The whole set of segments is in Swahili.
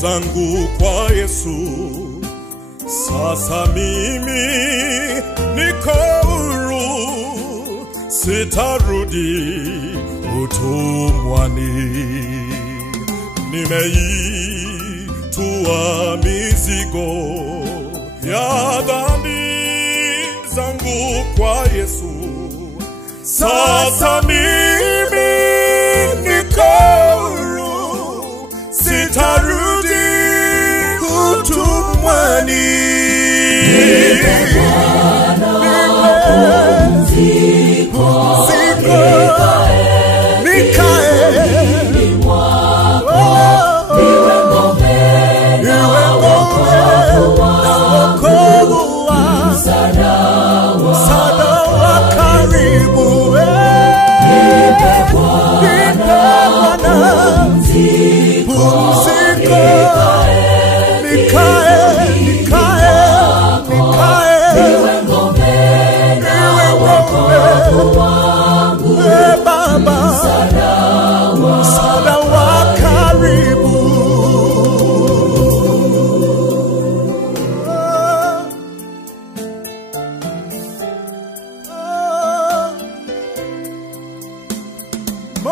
zangu kwa Yesu. Sasa mimi niko huru, sitarudi utumwani. Nimeitua mizigo ya dhambi zangu kwa Yesu. Sasa mimi niko huru, sitarudi utumwani.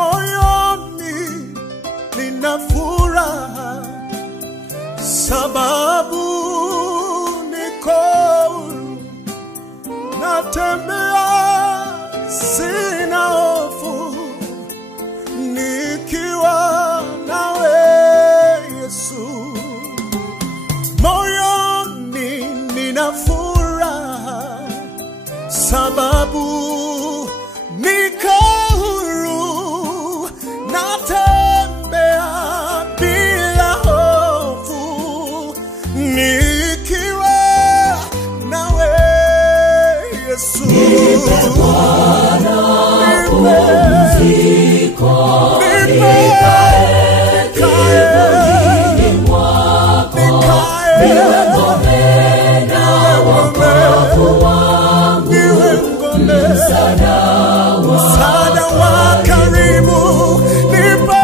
Moyoni nina furaha, sababu niko huru, natembea sina hofu, nikiwa nawe Yesu. Moyoni nina furaha, sababu niko huru, natembea bila hofu, nikiwa nawe Yesu. Nipe Bwana pumziko, nikae kivulini mwako, niwe ngome na wokovu wangu, msaada wa karibu. Nipe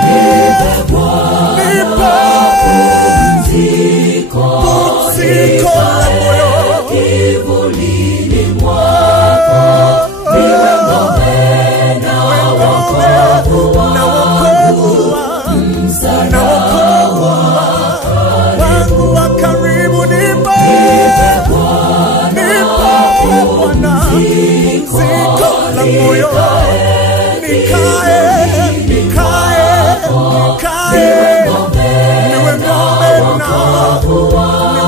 Bwana pumziko, nikae kivulini mwako, niwe ngome na wokovu wangu, msaada wangu wa karibu. Nipe Bwana pumziko la moyo, nikae niwe ngome na wokovu wangu,